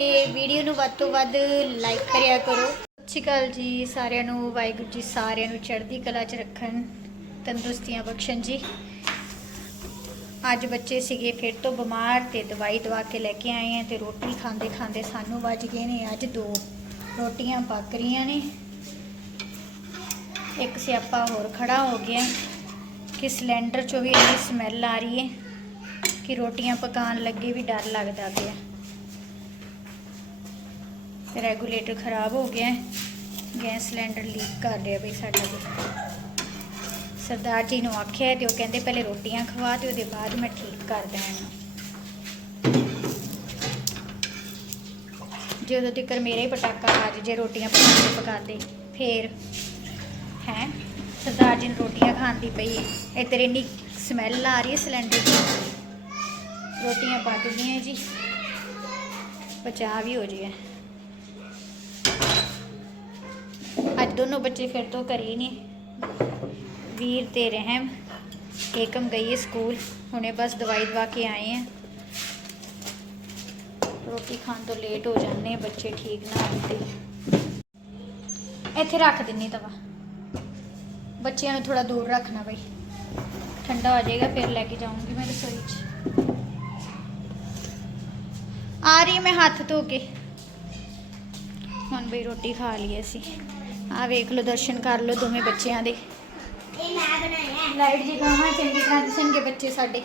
ਇਹ ਵੀਡੀਓ ਨੂੰ ਵੱਧ ਤੋਂ ਵੱਧ ਲਾਈਕ ਕਰਿਆ ਕਰੋ। ਸਤਿ ਸ਼੍ਰੀ ਅਕਾਲ ਜੀ, ਸਾਰਿਆਂ ਨੂੰ, ਵਾਹਿਗੁਰੂ ਜੀ ਸਾਰਿਆਂ ਨੂੰ ਚੜ੍ਹਦੀ ਕਲਾ 'ਚ ਰੱਖਣ, ਤੰਦਰੁਸਤੀਆਂ ਬਖਸ਼ਣ ਜੀ। ਅੱਜ ਬੱਚੇ ਸੀਗੇ ਫਿਰ ਤੋਂ ਬਿਮਾਰ ਤੇ ਦਵਾਈ ਦਵਾ ਕੇ ਲੈ ਕੇ ਆਏ ਆ ਤੇ ਰੋਟੀ ਖਾਂਦੇ ਖਾਂਦੇ ਸਾਨੂੰ ਵੱਜ ਗਏ ਨੇ ਅੱਜ ਦੋ। ਰੋਟੀਆਂ ਪੱਕ ਰਹੀਆਂ ਨੇ। ਇੱਕ ਸਿਆਪਾ ਹੋਰ ਖੜਾ ਹੋ ਗਿਆ ਕਿ ਸਿਲੰਡਰ 'ਚੋਂ ਵੀ ਇੰਨੀ ਸਮੈਲ ਆ ਰਹੀ ਹੈ ਕਿ ਰੋਟੀਆਂ ਪਕਾਉਣ ਲੱਗੇ ਵੀ ਡਰ ਲੱਗਦਾ ਪਿਆ। ਰੈਗੂਲੇਟਰ ਖਰਾਬ ਹੋ ਗਿਆ ਗੈਸ ਸਿਲੰਡਰ ਲੀਕ ਕਰ ਰਿਹਾ ਬਈ ਸਾਡਾ ਜੀ ਸਰਦਾਰ ਜੀ ਨੂੰ ਆਖਿਆ ਤੇ ਉਹ ਕਹਿੰਦੇ ਪਹਿਲੇ ਰੋਟੀਆਂ ਖਵਾ ਤੇ ਉਹਦੇ ਬਾਅਦ ਮੈਂ ਠੀਕ ਕਰ ਦੇਣਾ। ਇਹਨੂੰ ਜਦੋਂ ਤੱਕ ਮੇਰਾ ਹੀ ਪਟਾਕਾ ਆ ਜੇ ਰੋਟੀਆਂ ਪਕਾਉਂਦੇ ਪਕਾਉਂਦੇ, ਫੇਰ ਹੈ? ਸਰਦਾਰ ਜੀ ਨੂੰ ਰੋਟੀਆਂ ਖਾਂਦੀ ਪਈ ਇੱਧਰ ਇੰਨੀ ਸਮੈਲ ਆ ਰਹੀ ਹੈ ਸਿਲੰਡਰ ਦੀ। ਰੋਟੀਆਂ ਪੱਕ ਗਈਆਂ ਜੀ। ਬਚਾ ਵੀ ਹੋ ਜੇ ਅੱਜ ਦੋਨੋਂ ਬੱਚੇ ਫਿਰ ਤੋਂ ਘਰੇ ਹੀ ਨੇ। ਵੀਰ ਤੇ ਰਹਿਮ ਏਕਮ ਗਈ ਹੈ ਸਕੂਲ। ਹੁਣੇ ਬਸ ਦਵਾਈ ਦਵਾ ਕੇ ਆਏ ਆ। ਰੋਟੀ ਖਾਣ ਤੋਂ ਲੇਟ ਹੋ ਜਾਂਦੇ ਆ, ਬੱਚੇ ਠੀਕ ਨਾ ਹੁੰਦੇ ਇੱਥੇ ਰੱਖ ਦਿੰਨੀ ਤਵਾ। ਬੱਚਿਆਂ ਨੂੰ ਥੋੜਾ ਦੂਰ ਰੱਖਣਾ ਬਈ। ਠੰਡਾ ਹੋ ਜਾਏਗਾ, ਫਿਰ ਲੈ ਕੇ ਜਾਊਂਗੀ ਮੈਂ ਰਸੋਈ 'ਚ। ਆ ਰਹੀ ਮੈਂ ਹੱਥ ਧੋ ਕੇ। ਹੁਣ ਬਈ ਰੋਟੀ ਖਾ ਲਈ ਅਸੀਂ। ਆ ਵੇਖ ਲਓ ਦਰਸ਼ਨ ਕਰ ਲਓ ਦੋਵੇਂ ਬੱਚਿਆਂ ਦੇ। ਇਹ ਮੈਂ ਬਣਾਇਆ। ਹੈ। ਲਾਈਟ ਜੀ ਗਾਵਾਂ ਚੰਗੀ ਤਰ੍ਹਾਂ ਦਿਸਣਗੇ ਬੱਚੇ ਸਾਡੇ।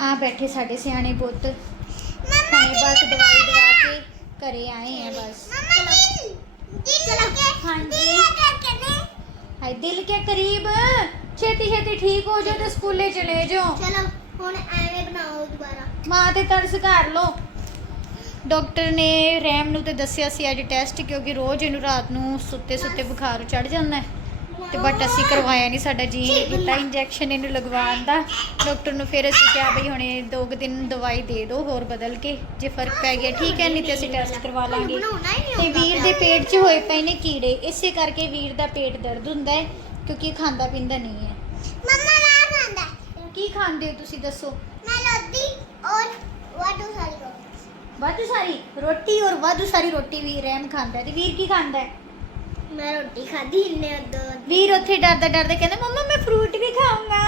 ਆ ਬੈਠੇ ਸਾਡੇ ਸਿਆਣੇ ਪੁੱਤ। ਹੁਣੇ ਬਸ ਦਵਾਈ ਦਵਾ ਕੇ ਘਰੇ ਆਏ ਆ ਬਸ। ਚਲੋ। ਹਾਂਜੀ। ਹਾਏ ਦਿਲ ਕੇ ਕਰੀਬ। ਛੇਤੀ ਛੇਤੀ ਠੀਕ ਹੋ ਜਾਓ ਤੇ ਸਕੂਲੇ ਚਲੇ ਜਾਓ। ਚਲੋ ਹੁਣ ਐਵੇਂ ਬਣਾਓ ਦੁਬਾਰਾ। ਮਾਂ ਤੇ ਤਰਸ ਕਰ ਲੋ ਡਾਕਟਰ ਨੇ ਰੈਮ ਨੂੰ ਤੇ ਦੱਸਿਆ ਸੀ ਅੱਜ ਟੈਸਟ ਕਿਉਂਕਿ ਰੋਜ਼ ਇਹਨੂੰ ਰਾਤ ਨੂੰ ਸੁੱਤੇ ਸੁੱਤੇ ਬੁਖਾਰ ਚੜ ਜਾਂਦਾ ਹੈ। ਤੇ ਬਟ ਅਸੀਂ ਕਰਵਾਇਆ ਨਹੀਂ ਸਾਡਾ ਜੀ ਕੀਤਾ ਇੰਜੈਕਸ਼ਨ ਇਹਨੂੰ ਲਗਵਾਉਣ ਦਾ। ਡਾਕਟਰ ਨੂੰ ਫਿਰ ਅਸੀਂ ਕਿਹਾ ਬਈ ਹੁਣੇ ਦੋ ਕੁ ਦਿਨ ਦਵਾਈ ਦੇ ਦਿਓ ਹੋਰ ਬਦਲ ਕੇ ਜੇ ਫ਼ਰਕ ਪੈ ਗਿਆ ਠੀਕ ਹੈ ਨਹੀਂ ਤੇ ਅਸੀਂ ਟੈਸਟ ਕਰਵਾ ਲਾਂਗੇ। ਤੇ ਵੀਰ ਦੇ ਪੇਟ 'ਚ ਹੋਏ ਪਏ ਨੇ ਕੀੜੇ ਇਸੇ ਕਰਕੇ ਵੀਰ ਦਾ ਪੇਟ ਦਰਦ ਹੁੰਦਾ ਹੈ ਕਿਉਂਕਿ ਖਾਂਦਾ ਪੀਂਦਾ ਨਹੀਂ ਹੈ। ਮੰਮਾ ਨਾ ਖਾਂਦਾ। ਕੀ ਖਾਂਦੇ ਹੋ ਤੁਸੀਂ ਦੱਸੋ। ਮੈਂ ਲੱਦੀ ਔਰ ਵਾਟੂ ਰੋਟੀ ਵਾਧੂ ਸਾਰੀ ਰੋਟੀ ਔਰ ਵਾਧੂ ਸਾਰੀ ਰੋਟੀ ਵੀ ਰਹਿਮ ਖਾਂਦਾ ਹੈ ਤੇ ਵੀਰ ਕੀ ਖਾਂਦਾ ਹੈ? ਮੈਂ ਰੋਟੀ ਖਾਧੀ ਇੰਨੇ ਉਦੋਂ ਵੀਰ ਉੱਥੇ ਡਰਦਾ ਡਰਦਾ ਕਹਿੰਦਾ ਮੰਮਾ ਮੈਂ ਫਰੂਟ ਵੀ ਖਾਊਂਗਾ।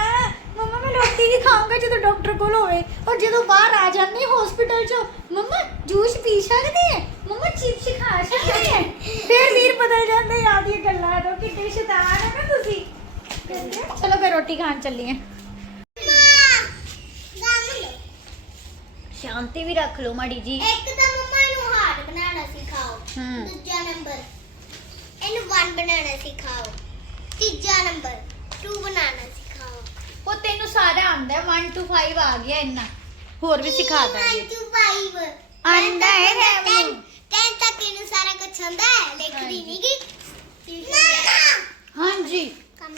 ਮੰਮਾ ਮੈਂ ਰੋਟੀ ਵੀ ਖਾਊਂਗਾ ਜਦੋਂ ਡਾਕਟਰ ਕੋਲ ਹੋਵੇ। ਔਰ ਜਦੋਂ ਬਾਹਰ ਆ ਜਾਂਦੇ ਹਸਪੀਟਲ 'ਚੋਂ ਮੰਮਾ ਜੂਸ ਪੀ ਸਕਦੇ ਹੈ? ਮੰਮਾ ਚਿਪਸ ਖਾ ਸਕਦੇ ਹੈ? ਫਿਰ ਵੀਰ ਬਦਲ ਜਾਂਦੇ ਇਹ ਗੱਲਾਂ ਤੋਂ ਕਿੱਡੇ ਸ਼ੈਤਾਨ ਹੈ ਨਾ ਤੁਸੀਂ? ਕਹਿੰਦੇ, ਚਲੋ ਫਿਰ ਰੋਟੀ ਖਾਣ ਚੱਲੀਏ। ਸ਼ਾਂਤੀ ਵੀ ਰੱਖ ਲਓ ਮਾੜੀ ਜੀ। ਇੱਕ ਤਾਂ ਮੰਮਾ ਨੂੰ ਹਾਰਡ ਬਣਾਉਣਾ ਸਿਖਾਓ। ਦੂਜਾ ਨੰਬਰ। ਇਹਨੂੰ 1 ਬਣਾਉਣਾ ਸਿਖਾਓ ਤੀਜਾ ਨੰਬਰ 2 ਬਣਾਉਣਾ ਸਿਖਾਓ। ਉਹ ਤੈਨੂੰ ਸਾਰਾ ਆਉਂਦਾ 1 to 5 ਆ ਗਿਆ ਇੰਨਾ। ਹੋਰ ਵੀ ਸਿਖਾ ਦਾਂਗੇ। 1 2 5 ਆਂਦਾ ਹੈ। 10 ਤੱਕ ਇਹਨੂੰ ਸਾਰਾ ਕੁਝ ਆਉਂਦਾ ਹੈ? ਲਿਖਦੀ ਨਹੀਂ ਗਈ ਹਾਂਜੀ ਕੰਮ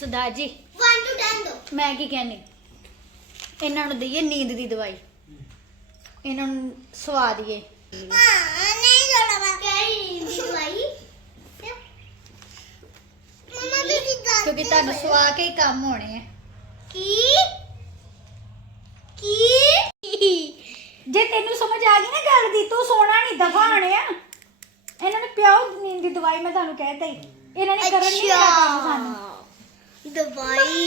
ਸੁਦਾ ਜੀ। 1 to 10 ਦੋ। ਮੈਂ ਕੀ ਕਹਿੰਨੀ ਇਹਨਾਂ ਨੂੰ ਦਈਏ ਨੀਂਦ ਦੀ ਦਵਾਈ। ਇਹਨਾਂ ਨੂੰ ਸਵਾ ਦਈਏ ਹਾਂ ਨਹੀਂ ਜੋੜਾ ਮੈਂ। ਕਹਿ ਦੀ ਦਵਾਈ? ਮਮਾ ਤੁਸੀਂ ਦੱਸ ਕਿਉਂਕਿ ਤੁਹਾਨੂੰ ਸਵਾ ਕੇ ਹੀ ਕੰਮ ਹੋਣੇ ਆ। ਕੀ? ਕੀ? ਜੇ ਤੈਨੂੰ ਸਮਝ ਆ ਗਈ ਨਾ ਗੱਲ ਦੀ ਤੂੰ ਸੋਣਾ ਨਹੀਂ ਦਫਾ ਹੋਣੇ ਆ। ਇਹਨਾਂ ਨੂੰ ਪਿਆਓ ਨੀਂਦ ਦੀ ਦਵਾਈ ਮੈਂ ਤੁਹਾਨੂੰ ਕਹਿਤਾ ਹੀ ਇਹਨਾਂ ਨੇ ਕਰਨ ਨਹੀਂ ਕੰਮ ਸਾਨੂੰ। ਦਵਾਈ।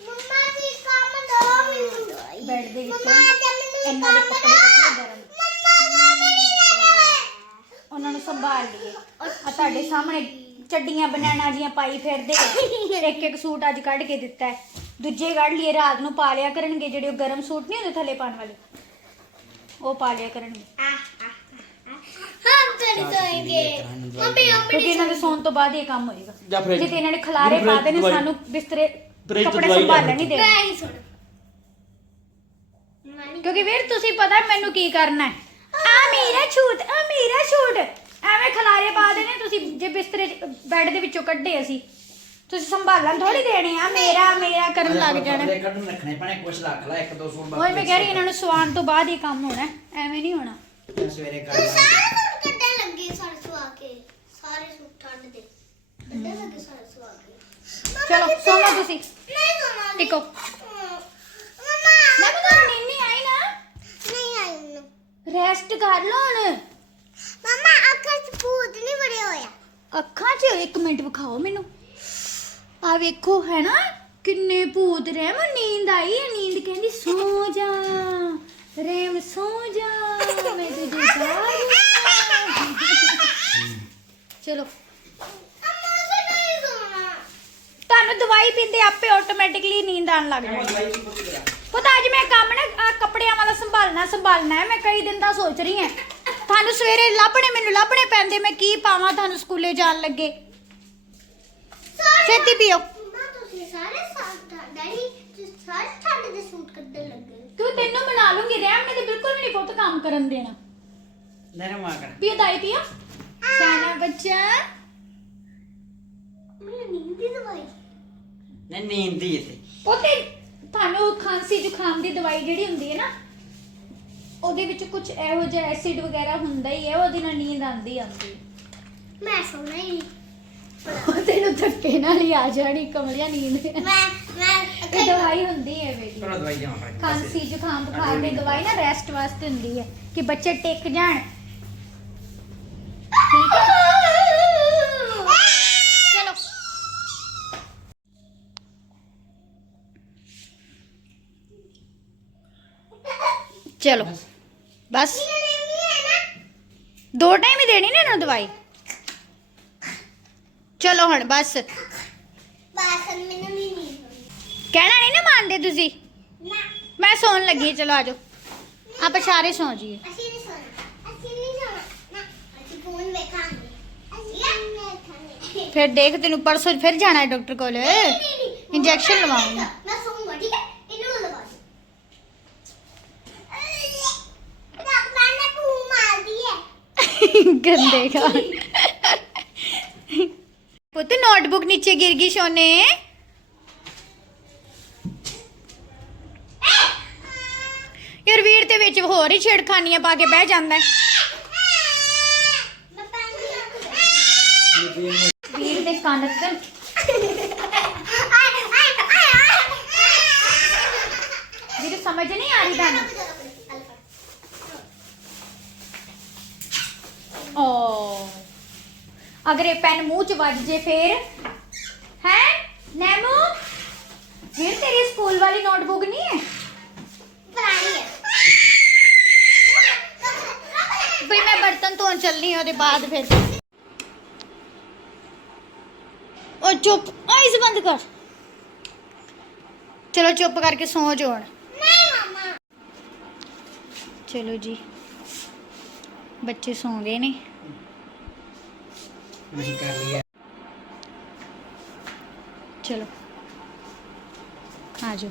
ਮੰਮਾ ਜੀ ਬੈੱਡ ਦੇ ਵਿੱਚ ਮੰਮਾ ਅੱਜ ਮੈਨੂੰ ਇਹਨਾਂ ਦੇ ਕੱਪੜੇ ਕੱਪੜੇ ਗਰਮ ਮੰਮਾ ਨਹੀਂ ਲੈਣਾ ਉਹਨਾਂ ਨੂੰ ਸੰਭਾਲ ਲਈਏ। ਆ ਤੁਹਾਡੇ ਸਾਹਮਣੇ ਚੱਡੀਆਂ ਬਨਾਨਾ ਜੀਆਂ ਪਾਈ ਫਿਰਦੇ ਇੱਕ ਇੱਕ ਸੂਟ ਅੱਜ ਕੱਢ ਕੇ ਦਿੱਤਾ ਹੈ। ਦੂਜੇ ਕੱਢ ਲਈਏ ਰਾਤ ਨੂੰ ਪਾ ਲਿਆ ਕਰਨਗੇ ਜਿਹੜੇ ਉਹ ਗਰਮ ਸੂਟ ਨਹੀਂ ਹੁੰਦੇ ਥੱਲੇ ਪਾਉਣ ਵਾਲੇ। ਉਹ ਪਾ ਲਿਆ ਕਰਨਗੇ। ਕਿਉਂਕਿ ਇਹਨਾਂ ਦੇ ਸੌਣ ਤੋਂ ਬਾਅਦ ਇਹ ਕੰਮ ਹੋਏਗਾ। ਜਾਂ ਫਰਿੱਜ- ਜੇ ਤੇ ਇਹਨਾਂ ਨੇ ਖਲਾਰੇ ਪਾ ਦੇਣੇ ਸਾਨੂੰ ਬਿਸਤਰੇ ਫਰਿੱਜ ਤੋਂ ਕੱਪੜੇ ਦਵਾਈ ਸੰਭਾਲਣ ਨਹੀਂ ਮੈਂ ਦੇਣੇ ਹੀ ਸੁਣ। ਕਿਉਂਕਿ ਵੀਰ ਤੁਸੀਂ ਪਤਾ ਮੈਨੂੰ ਕੀ ਕਰਨਾ ਹੈ? ਆ ਮੇਰਾ ਛੂਟ ਆ ਮੇਰਾ ਛੂਟ ਐਵੇਂ ਖਲਾਰੇ ਪਾ ਦੇਣੇ ਤੁਸੀਂ ਜੇ ਬਿਸਤਰੇ ਬੈੱਡ ਦੇ ਵਿੱਚੋਂ ਕੱਢੇ ਅਸੀਂ ਤੁਸੀਂ ਸੰਭਾਲਣ ਥੋੜੀ ਦੇਣੇ ਆ। ਮੇਰਾ ਮੇਰਾ ਕਰਨ ਲੱਗ ਜਾਣਾ। ਕੱਪੜੇ ਕੱਢਣ ਰੱਖਣੇ ਪੈਣੇ ਕੁਛ ਰੱਖ ਲੈ ਇੱਕ ਦੋ ਸੂਟ ਓਏ ਮੈਂ ਕਹਿ ਰਹੀ ਇਹਨਾਂ ਨੂੰ ਸਵਾਨ ਤੋਂ ਬਾਅਦ ਹੀ ਕੰਮ ਹੋਣਾ ਹੈ, ਐਵੇਂ ਨਹੀਂ ਹੋਣਾ। ਨੂੰ ਸਵੇਰੇ ਕਰ ਤੂੰ ਲਾਂਗੇ। ਸਾਰਾ ਸੂਟ ਕੱਢਣ ਲੱਗੀ ਸਾਰੇ ਸੁਆ ਕੇ। ਸਾਰੇ ਸੂਟ ਠੰਡ ਦੇ। ਕੱਢਣ ਲੱਗੇ ਸਾਰੇ ਸੁਆ ਕੇ। ਚਲੋ ਸੋਮੋ ਤੁਸੀਂ। ਟਿਕੋ ਮੈਂ ਤਾਂ ਨੀਂਦ ਆਈ ਨਾ। ਨਹੀਂ ਆਈ ਮੈਨੂੰ ਰੈਸਟ ਕਰ ਲਓ ਹੁਣ। ਮਮਾ ਅੱਖਾਂ 'ਚ ਭੂਤ ਨਹੀਂ ਵੜਿਆ ਹੋਇਆ ਅੱਖਾਂ 'ਚ ਇੱਕ ਮਿੰਟ ਵਿਖਾਓ ਮੈਨੂੰ। ਆ ਵੇਖੋ ਹੈ ਨਾ ਕਿੰਨੇ ਭੂਤ ਰਹਿਮ ਨੀਂਦ ਆਈ ਹੈ ਨੀਂਦ ਕਹਿੰਦੀ ਸੋ ਜਾ ਰਹਿਮ ਸੋ ਜਾ ਮੈਂ ਤੁਝੇ ਚਾਹੂੰ ਚਲੋ ਅੰਮਾ ਸੇ ਨਹੀਂ ਸੋਣਾ ਤੁਹਾਨੂੰ ਦਵਾਈ ਪੀਂਦੇ ਆਪੇ ਆਟੋਮੈਟਿਕਲੀ ਨੀਂਦ ਆਉਣ ਲੱਗ ਜਾਂਦੀ ਪਤਾ ਅੱਜ ਮੈਂ ਕੰਮ ਨਾ ਆਹ ਕੱਪੜਿਆਂ ਵਾਲਾ ਸੰਭਾਲਣਾ ਸੰਭਾਲਣਾ ਹੈ ਮੈਂ ਕਈ ਦਿਨ ਦਾ ਸੋਚ ਰਹੀ ਹਾਂ। ਤੁਹਾਨੂੰ ਸਵੇਰੇ ਲੱਭਣੇ ਮੈਨੂੰ ਲੱਭਣੇ ਪੈਂਦੇ ਮੈਂ ਕੀ ਪਾਵਾਂ ਤੁਹਾਨੂੰ ਸਕੂਲੇ ਜਾਣ ਲੱਗੇ? ਛੇਤੀ ਪੀਓ। ਮੰਮਾ ਤੁਸੀਂ ਸਾਰੇ ਸਾਥ ਡੈਡੀ ਤੁਸੀਂ ਸਾਰੇ ਠੰਡ ਦੇ ਸੂਟ ਕੱਢਣ ਲੱਗੇ ਤੂੰ ਤੈਨੂੰ ਬਣਾ ਲੂੰਗੀ ਰਹਿਮ ਨੇ ਤੇ ਬਿਲਕੁਲ ਵੀ ਨਹੀਂ ਪੁੱਤ ਕੰਮ ਕਰਨ ਦੇਣਾ। ਲੈ ਨਾ ਮਾਂ ਕਰ ਪੀਓ ਦਾਈ ਪੀਓ। ਸਿਆਣਾ ਬੱਚਾ। ਮੈਨੂੰ ਨੀਂਦ ਦੀ ਦਵਾਈ। ਨਹੀਂ ਨੀਂਦ ਦੀ ਇੱਥੇ ਪੁੱਤੇ ਤੁਹਾਨੂੰ ਖਾਂਸੀ ਜ਼ੁਕਾਮ ਦੀ ਦਵਾਈ ਜਿਹੜੀ ਹੁੰਦੀ ਹੈ ਨਾ ਉਹਦੇ ਵਿੱਚ ਕੁਝ ਇਹੋ ਜਿਹਾ ਐਸਿਡ ਵਗੈਰਾ ਹੁੰਦਾ ਹੀ ਹੈ ਉਹਦੇ ਨਾਲ ਨੀਂਦ ਆਉਂਦੀ ਆਉਂਦੀ ਮੈਂ ਸੋਣਾ ਹੀ। ਨਹੀਂ ਉਹ ਤੈਨੂੰ ਧੱਕੇ ਨਾਲ ਹੀ ਆ ਜਾਣੀ ਕਮਲਿਆ ਨੀਂਦ। ਮੈਂ ਮੈਂ ਦਵਾਈ ਹੁੰਦੀ ਹੈ ਬੇਟੀ ਚਲੋ ਦਵਾਈ ਜਾਵਾਂ ਖਾਂਸੀ ਜ਼ੁਕਾਮ ਬੁਖਾਰ ਦੀ ਦਵਾਈ ਨਾ ਰੈਸਟ ਵਾਸਤੇ ਹੁੰਦੀ ਹੈ ਕਿ ਬੱਚੇ ਟਿਕ ਜਾਣ ਠੀਕ ਹੈ ਚਲੋ ਚਲੋ। ਬਸ। ਦੋ ਟਾਈਮ ਹੀ ਦੇਣੀ ਨਾ ਇਹਨਾਂ ਨੂੰ ਦਵਾਈ। ਚਲੋ ਹੁਣ ਬਸ। ਬਸ ਮੈਨੂੰ ਵੀ ਨੀਂਦ ਆਉਂਦੀ ਕਹਿਣਾ ਨਹੀਂ ਨਾ ਮੰਨਦੇ ਤੁਸੀਂ। ਨਾ ਮੈਂ ਸੌਣ ਲੱਗੀ ਚਲੋ ਆਜੋ ਆਪਾਂ ਸਾਰੇ ਸੌਂ ਜੀਏ ਅਸੀਂ ਨਹੀਂ ਸੋਣਾ ਅਸੀਂ ਨਹੀਂ ਸੋਣਾ ਨਾ ਅਸੀਂ ਫੋਨ ਵੇਖਾਂਗੇ ਅਸੀਂ ਵੇਖਾਂਗੇ ਫਿਰ ਦੇਖ ਤੈਨੂੰ ਪਰਸੋਂ ਫਿਰ ਜਾਣਾ ਹੈ ਡਾਕਟਰ ਕੋਲ। ਇੰਜੈਕਸ਼ਨ ਲਵਾਉਣਾ ਮੈਂ ਸੌਂਗਾ ਠੀਕ ਹੈ ਇਹਨੂੰ ਲਵਾ ਦੇ ਡਾਕਟਰ ਨੇ ਭੂ ਮਾਰਦੀ ਹੈ ਗੰਦੇ ਕਾ ਪੁੱਤ ਨੋਟਬੁੱਕ ਨੀਚੇ ਗਿਰ ਗਈ ਸੋਨੇ ਯਾਰ ਵੀਰ ਦੇ ਵਿੱਚ ਹੋਰ ਹੀ ਛੇੜਖਾਨੀਆਂ ਪਾ ਕੇ ਬਹਿ ਜਾਂਦਾ ਹੈ। ਮੈਂ ਪੈਨ ਵੀਰ ਦੇ ਕੰਨ ਤੇ ਵੀਰ ਸਮਝ ਨਹੀਂ ਆ ਰਹੀ ਤੁਹਾਨੂੰ ਓ। ਅਗਰ ਇਹ ਪੈਨ ਮੂੰਹ ਚ ਵੱਜ ਜੇ ਫੇਰ। ਹੈ? ਨੈਮੂ? ਵੀਰ ਤੇਰੀ ਸਕੂਲ ਵਾਲੀ ਨੋਟਬੁੱਕ ਨਹੀਂ ਹੈ? ਬਈ ਮੈਂ ਬਰਤਨ ਧੋਣ ਚੱਲਨੀ ਹਾਂ ਉਹਦੇ ਬਾਅਦ ਫਿਰ। ਉਹ ਚੁੱਪ ਆਈਜ਼ ਬੰਦ ਕਰ। ਚਲੋ ਚੁੱਪ ਕਰਕੇ ਸੌ ਜਾਣ ਚਲੋ ਜੀ। ਬੱਚੇ ਸੌਂ ਗਏ ਨੇ। ਅਸੀਂ ਕਰ ਲਿਆ ਚਲੋ। ਆ ਜਾਓ।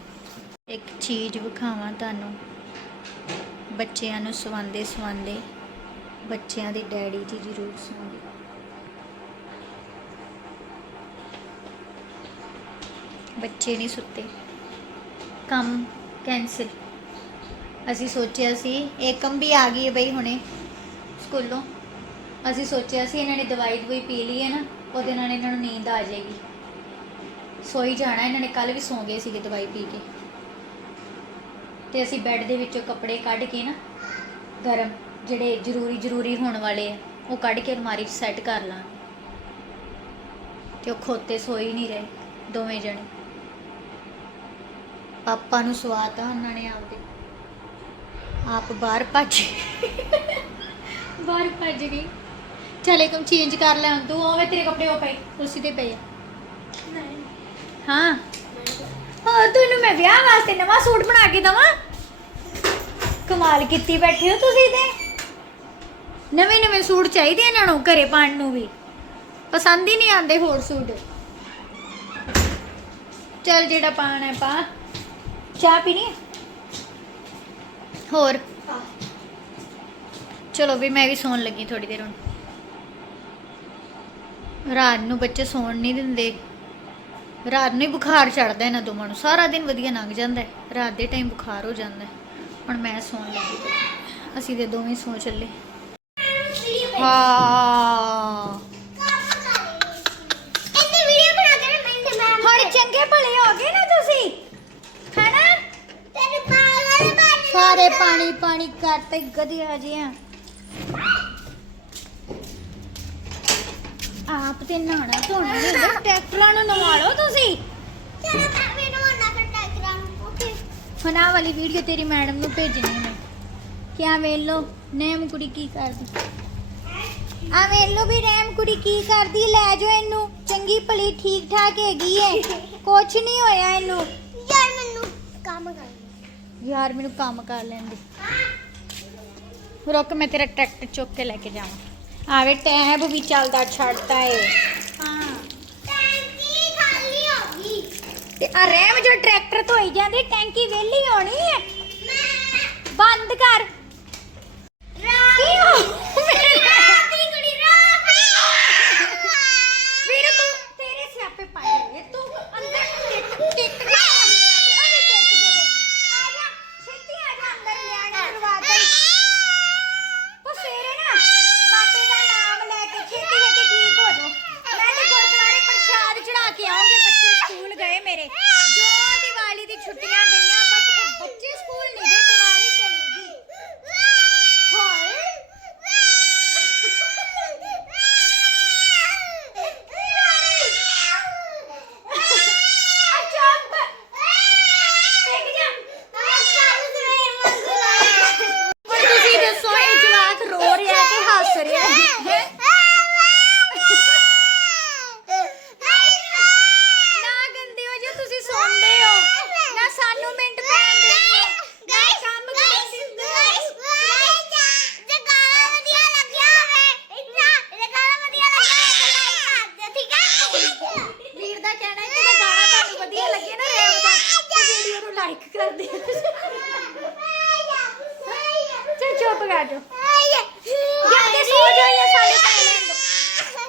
ਇੱਕ ਚੀਜ਼ ਵਿਖਾਵਾਂ ਤੁਹਾਨੂੰ। ਬੱਚਿਆਂ ਨੂੰ ਸਵਾਉਂਦੇ ਸਵਾਉਂਦੇ, ਬੱਚਿਆਂ ਦੇ ਡੈਡੀ ਜੀ ਜ਼ਰੂਰ ਸੌਂ ਬੱਚੇ ਨਹੀਂ ਸੁੱਤੇ। ਕੰਮ ਕੈਂਸਲ ਅਸੀਂ ਸੋਚਿਆ ਸੀ ਏਕਮ ਵੀ ਆ ਗਈ ਹੈ ਬਈ ਹੁਣੇ, ਸਕੂਲੋਂ। ਅਸੀਂ ਸੋਚਿਆ ਸੀ ਇਹਨਾਂ ਨੇ ਦਵਾਈ ਦਵਾਈ ਪੀ ਲਈ ਹੈ ਨਾ, ਉਹਦੇ ਨਾਲ ਇਹਨਾਂ ਨੂੰ ਨੀਂਦ ਆ ਜਾਏਗੀ। ਸੋਈ ਜਾਣਾ, ਇਹਨਾਂ ਨੇ ਕੱਲ ਵੀ ਸੌਂ ਗਏ ਸੀਗੇ ਦਵਾਈ ਪੀ ਕੇ। ਤੇ ਅਸੀਂ ਬੈੱਡ ਦੇ ਵਿੱਚੋਂ ਕੱਪੜੇ ਕੱਢ ਕੇ ਨਾ, ਗਰਮ ਜਿਹੜੇ ਜ਼ਰੂਰੀ ਜ਼ਰੂਰੀ ਹੋਣ ਵਾਲੇ ਆ, ਉਹ ਕੱਢ ਕੇ ਅਲਮਾਰੀ 'ਚ ਸੈੱਟ ਕਰ ਲਾਂ। ਤੇ ਉਹ ਖੋਤੇ ਸੋਈ ਨਹੀਂ ਰਹੇ, ਦੋਵੇਂ ਜਣੇ। ਪਾਪਾ ਨੂੰ ਸਵਾਤਾ ਉਹਨਾਂ ਨੇ ਆਪਦੇ। ਆਪ ਬਾਹਰ ਭੱਜ ਬਾਹਰ ਭੱਜ ਗਈ ਚਲੇ ਕਮ ਚੇਂਜ ਕਰ ਲੈ ਹੁਣ ਤੂੰ? ਹੋਵੇ ਤੇਰੇ ਕੱਪੜੇ ਉਹ ਪਏ ਉਸੇ ਤੇ ਪਏ ਆ। ਹਾਂ। ਹਾਂ ਤੈਨੂੰ ਮੈਂ ਵਿਆਹ ਵਾਸਤੇ ਨਵਾਂ ਸੂਟ ਬਣਾ ਕੇ ਦਵਾਂ? ਕਮਾਲ ਕੀਤੀ ਬੈਠੇ ਹੋ ਤੁਸੀਂ ਤੇ। ਨਵੇਂ ਨਵੇਂ ਸੂਟ ਚਾਹੀਦੇ ਇਹਨਾਂ ਨੂੰ ਘਰੇ ਪਾਣ ਨੂੰ ਵੀ। ਪਸੰਦ ਹੀ ਨਹੀਂ ਆਉਂਦੇ ਹੋਰ ਸੂਟ। ਚੱਲ ਜਿਹੜਾ ਪਾਣਾ ਹੈ ਪਾ। ਚਾਹ ਪੀਣੀ ਹੈ? ਹੋਰ। ਚਲੋ ਵੀ ਮੈਂ ਵੀ ਸੌਣ ਲੱਗੀ ਥੋੜੀ ਦੇਰ ਹੁਣ। ਰਾਤ ਨੂੰ ਬੱਚੇ ਸੌਣ ਨਹੀਂ ਦਿੰਦੇ। ਰਾਤ ਨੂੰ ਹੀ ਬੁਖਾਰ ਚੜਦਾ ਇਹਨਾਂ ਦੋਵਾਂ ਨੂੰ। ਸਾਰਾ ਦਿਨ ਵਧੀਆ ਲੰਘ ਜਾਂਦਾ ਹੈ। ਰਾਤ ਦੇ ਟਾਈਮ ਬੁਖਾਰ ਹੋ ਜਾਂਦਾ ਹੈ। ਹੁਣ ਮੈਂ ਸੌਣ ਲੱਗੀ। ਅਸੀਂ ਤੇ ਦੋਵੇਂ ਸੌ ਚੱਲੇ। ਹਾਂ। ਇੰਨੀ ਵੀਡੀਓ ਬਣਾ ਕੇ ਨਾ ਮੈਂ ਤੇ ਮੈਂ ਹੁਣ ਚੰਗੇ ਭਲੇ ਹੋ ਗਏ ਨਾ ਤੁਸੀਂ। ਹੈਨਾ? ਤੈਨੂੰ ਪਾਗਲ ਬਣ ਸਾਰੇ ਪਾਣੀ ਪਾਣੀ ਕਰਤੇ ਗਧਿਆ ਜਿਹਾ। ਆਪ ਤੇ ਨਹਾਣਾ ਧੋਣਾ ਨਹੀਂ ਹੁੰਦਾ ਟਰੈਕਟਰਾਂ ਨੂੰ ਨਵਾ ਲਓ ਤੁਸੀਂ। ਚਲੋ ਮੈਂ ਮੈਨੂੰ ਨਾ ਕਰ ਟੈਕਰਾਂ ਨੂੰ ਓਕੇ ਹੁਣ ਆਹ ਵਾਲੀ ਵੀਡੀਓ ਤੇਰੀ ਮੈਡਮ ਨੂੰ ਭੇਜਣੀ ਮੈਂ। ਕਿਆ ਵੇਖ ਲੋ ਨੇਮ ਕੁੜੀ ਕੀ ਕਰਦੀ। ਆ ਵੇਖ ਲੋ ਵੀ ਰੈਮ ਕੁੜੀ ਕੀ ਕਰਦੀ ਲੈ ਜਾਓ ਇਹਨੂੰ। ਚੰਗੀ ਭਲੀ ਠੀਕ ਠਾਕ ਹੈਗੀ ਏ। ਕੁਛ ਨਹੀਂ ਹੋਇਆ ਇਹਨੂੰ। ਯਾਰ ਮੈਨੂੰ ਕੰਮ ਕਰਨਾ ਯਾਰ ਮੈਨੂੰ ਕੰਮ ਕਰ ਲੈਂਦੇ ਰੁਕ ਮੈਂ ਤੇਰਾ ਟਰੈਕਟਰ ਚੁੱਕ ਕੇ ਲੈ ਕੇ ਜਾਵਾਂ। ਆਵੇ ਟੈਬ ਵੀ ਚੱਲਦਾ ਛੱਡਦਾ ਏ। ਹਾਂ। ਟੈਂਕੀ ਖਾਲੀ ਹੋ ਗਈ। ਤੇ ਆ ਰੈਮ ਜੋ ਟਰੈਕਟਰ ਧੋਈ ਜਾਂਦੀ ਟੈਂਕੀ ਵਿਹਲੀ ਹੋਣੀ ਏ। ਬੰਦ ਕਰ। ਕੀ ਹੋ ਰਾਤੀ ਕੁੜੀ ਰਾਤੀ ਵੀਰ ਤੂੰ ਤੇਰੇ ਸਿਆਪੇ ਪਾਏ ਹੋਏ ਤੂੰ ਅੰਦਰ ਟਿਕ ਟਿਕ ਜਾ ਅਰੇ ਟਿਕ ਦੇ ਦੇ ਆ ਜਾ ਛੇਤੀ ਆ ਜਾ ਅੰਦਰ ਨਿਆਣੇ ਕਰਵਾ ਦੇ ਉਹ ਸਵੇਰੇ ਨਾ ਬਾਬੇ ਦਾ ਨਾਮ ਲੈ ਕੇ ਛੇਤੀ ਛੇਤੀ ਠੀਕ ਹੋ ਜਾ ਮੈਂ ਤੇ ਗੁਰਦੁਆਰੇ ਪ੍ਰਸ਼ਾਦ ਚੜਾ ਕੇ ਆਉਂਗੇ ਬੱਚੇ ਸਕੂਲ ਗਏ ਮੇਰੇ ਜੋ ਦੀਵਾਲੀ ਦੀ ਛੁੱਟੀਆਂ ਗਈਆਂ ਬਟ ਇਹ ਬੱਚੇ ਸਕੂਲ ਨਹੀਂ ਗਏ ਦੀਵਾਲੀ ਚਲੀ ਗਈ ਹਾਏ ਅਚੰਬ ਟਿਕ ਜਾ ਹੁਣ ਤੁਸੀਂ ਦੱਸੋ ਇਹ ਜਵਾਕ ਰੋ ਰਿਹਾ ਕਿ ਹੱਸ ਰਿਹਾ ਹੈ ਨਾ ਗੰਦੇ ਹੋ ਜੇ ਤੁਸੀਂ ਸੌਂਦੇ ਹੋ ਨਾ ਸਾਨੂੰ ਮਿੰਟ ਪੈਣ ਦਿੰਦੇ ਹੋ ਨਾ ਕੰਮ ਕਰਨ ਦਿੰਦੇ ਹੋ ਵੀਰ ਦਾ ਕਹਿਣਾ ਹੈ ਕਿ ਮੈਂ ਗਾਣਾ ਤੁਹਾਨੂੰ ਵਧੀਆ ਲੱਗੇ ਨਾ ਰੈਪ ਦਾ ਤੇ ਵੀਡੀਓ ਨੂੰ ਲਾਈਕ ਕਰ ਦਿਓ ਚਲ ਚੁੱਪ ਕਰ ਜਾਓ। ਜਾਂਦੇ ਸੋ ਜਾਓ ਜਾਂ ਸਾਡੇ ਪੈ ਲੈਣ ਦਿਓ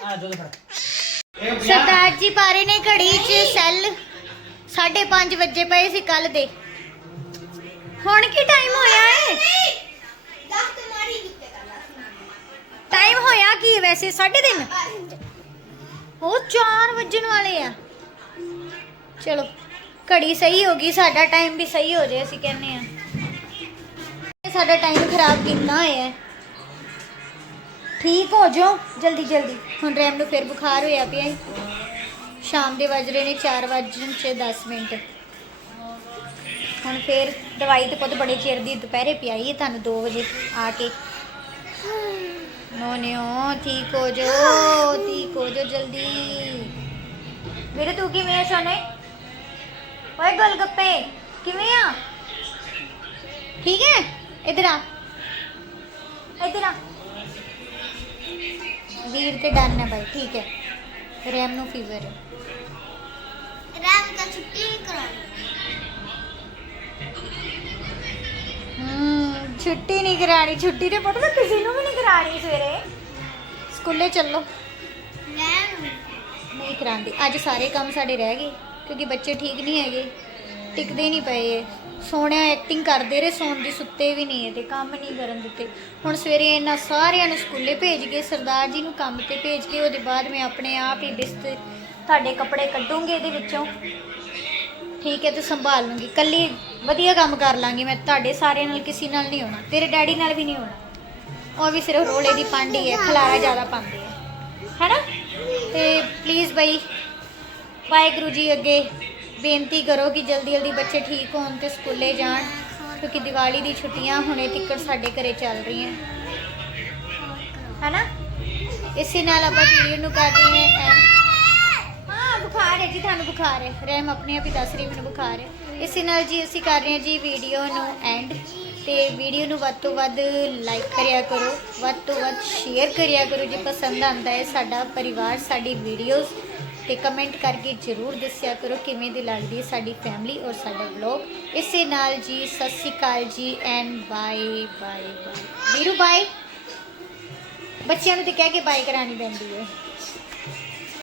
ਆ ਦੁੱਧ ਫੜ। ਸਰਦਾਰ ਜੀ ਪਾਰੇ ਨੇ ਘੜੀ 'ਚ ਸੈੱਲ 5:30 ਵਜੇ ਪਏ ਸੀ ਕੱਲ ਦੇ। ਹੁਣ ਕੀ ਟਾਈਮ ਹੋਇਆ ਏ? ਟਾਈਮ ਹੋਇਆ ਕੀ ਵੈਸੇ? 3:30 ਉਹ 4 ਵੱਜਣ ਵਾਲੇ ਆ। ਚਲੋ। ਘੜੀ ਸਹੀ ਹੋ ਗਈ, ਸਾਡਾ ਟਾਈਮ ਵੀ ਸਹੀ ਹੋ ਜਾਏ ਅਸੀਂ ਕਹਿੰਨੇ ਆ ਸਾਡਾ ਟਾਈਮ ਖਰਾਬ ਕਿੰਨਾ ਹੋਇਆ ਹੈ। ਠੀਕ ਹੋ ਜਾਓ, ਜਲਦੀ ਜਲਦੀ। ਹੁਣ ਰੈਮ ਨੂੰ ਫਿਰ ਬੁਖਾਰ ਹੋਇਆ ਪਿਆ ਹੈ। ਸ਼ਾਮ ਦੇ ਵੱਜ ਰਹੇ ਨੇ 4 ਵਜਣ ਚ 10 ਮਿੰਟ। ਹੁਣ ਫਿਰ ਦਵਾਈ ਤੇ ਪੁੱਤ ਬੜੇ ਚਿਰ ਦੀ ਦੁਪਹਿਰੇ ਪਿਆਈ ਹੈ, ਤੁਹਾਨੂੰ 2 ਵਜੇ ਆ ਕੇ। ਨੋ ਨਿਓ, ਠੀਕ ਹੋ ਜਾਓ, ਠੀਕ ਹੋ ਜਾਓ, ਜਲਦੀ। ਮੇਰੇ ਤੂੰ ਕਿਵੇਂ ਆ ਸੋਨੇ? ਓਏ ਗੋਲਗੱਪੇ ਕਿਵੇਂ ਆ? ਠੀਕ ਹੈ? ਇਧਰ ਆ। ਇਧਰ ਆ। ਵੀਰ ਤੇ ਡਨ ਹੈ ਭਾਈ ਠੀਕ ਹੈ। ਰੈਮ ਨੂੰ ਫੀਵਰ ਹੈ। ਹੂੰ ਛੁੱਟੀ ਨਹੀਂ ਕਰਾਣੀ ਛੁੱਟੀ ਤੇ ਪਤਾ ਕਿਸੇ ਨੂੰ ਵੀ ਨਹੀਂ ਕਰਾਣੀ ਸਵੇਰੇ। ਸਕੂਲੇ ਚੱਲੋ। ਨਹੀਂ ਕਰਾਂਦੇ ਅੱਜ ਸਾਰੇ ਕੰਮ ਸਾਡੇ ਰਹਿ ਗਏ। ਕਿਉਂਕਿ ਬੱਚੇ ਠੀਕ ਨਹੀਂ ਹੈਗੇ, ਟਿਕਦੇ ਨਹੀਂ ਪਏ ਇਹ। ਸੋਹਣਿਆ ਐਕਟਿੰਗ ਕਰਦੇ ਰਹੇ, ਸੌਣ ਦੀ ਸੁੱਤੇ ਵੀ ਨਹੀਂ ਹੈ ਤੇ ਕੰਮ ਨਹੀਂ ਕਰਨ ਦਿੱਤੇ। ਹੁਣ ਸਵੇਰੇ ਇਹਨਾਂ ਸਾਰਿਆਂ ਨੂੰ ਸਕੂਲੇ ਭੇਜ ਕੇ, ਸਰਦਾਰ ਜੀ ਨੂੰ ਕੰਮ ਤੇ ਭੇਜ ਕੇ, ਉਹਦੇ ਬਾਅਦ ਮੈਂ ਆਪਣੇ ਆਪ ਹੀ ਬਿਸਤ ਤੁਹਾਡੇ ਕੱਪੜੇ ਕੱਢੂੰਗੀ ਇਹਦੇ ਵਿੱਚੋਂ। ਠੀਕ ਹੈ, ਤੇ ਸੰਭਾਲ ਲੂੰਗੀ। ਕੱਲੀ ਵਧੀਆ ਕੰਮ ਕਰ ਲਾਂਗੀ ਮੈਂ, ਤੁਹਾਡੇ ਸਾਰਿਆਂ ਨਾਲ ਕਿਸੇ ਨਾਲ ਨਹੀਂ ਹੋਣਾ, ਤੇਰੇ ਡੈਡੀ ਨਾਲ ਵੀ ਨਹੀਂ ਹੋਣਾ। ਉਹ ਵੀ ਸਿਰਫ ਰੋਲੇ ਦੀ ਪਾਂਡੀ ਹੈ, ਖਲਾਰਾ ਜ਼ਿਆਦਾ ਪਾਉਂਦੀ ਹੈ ਹੈਨਾ? ਤੇ ਪਲੀਜ਼ ਬਈ ਵਾਹਿਗੁਰੂ ਜੀ ਅੱਗੇ ਬੇਨਤੀ ਕਰੋ ਕਿ ਜਲਦੀ ਜਲਦੀ ਬੱਚੇ ਠੀਕ ਹੋਣ ਤੇ ਸਕੂਲੇ ਜਾਣ, ਕਿਉਂਕਿ ਦੀਵਾਲੀ ਦੀ ਛੁੱਟੀਆਂ ਹੁਣੇ ਤੱਕ ਸਾਡੇ ਘਰੇ ਚੱਲ ਰਹੀਆਂ। ਹੈਨਾ? ਇਸੇ ਨਾਲ ਆਪਾਂ ਵੀਡੀਓ ਨੂੰ ਕਰ ਰਹੇ ਹਾਂ end। ਹਾਂ, ਬੁਖਾਰ ਹੈ ਜੀ, ਤੁਹਾਨੂੰ ਬੁਖਾਰ ਹੈ। ਰਹਿਮ ਆਪਣੇ ਆਪ ਹੀ ਦੱਸ ਰਹੀ ਮੈਨੂੰ ਬੁਖਾਰ ਹੈ। ਇਸੇ ਨਾਲ ਜੀ ਅਸੀਂ ਕਰ ਰਹੇ ਹਾਂ ਜੀ ਵੀਡੀਓ ਨੂੰ ਐਂਡ ਤੇ ਵੀਡੀਓ ਨੂੰ ਵੱਧ ਤੋਂ ਵੱਧ ਲਾਈਕ ਕਰਿਆ ਕਰੋ, ਵੱਧ ਤੋਂ ਵੱਧ ਸ਼ੇਅਰ ਕਰਿਆ ਕਰੋ ਜੇ ਪਸੰਦ ਆਂਦਾ ਹੈ ਸਾਡਾ ਪਰਿਵਾਰ, ਸਾਡੀ ਵੀਡੀਓਜ਼। ਤੇ ਕਮੈਂਟ ਕਰਕੇ ਜਰੂਰ ਦੱਸਿਆ ਕਰੋ ਕਿਵੇਂ ਦੀ ਲੱਗਦੀ ਹੈ ਸਾਡੀ ਫੈਮਿਲੀ ਔਰ ਸਾਡਾ ਵਲੌਗ ਇਸੇ ਨਾਲ ਜੀ, ਸਤਿ ਸ਼੍ਰੀ ਅਕਾਲ ਜੀ and bye bye bye Veeru bye ਬੱਚਿਆਂ ਨੂੰ ਤੇ ਕਹਿ ਕੇ ਬਾਏ ਕਰਾਣੀ ਪੈਂਦੀ ਹੈ।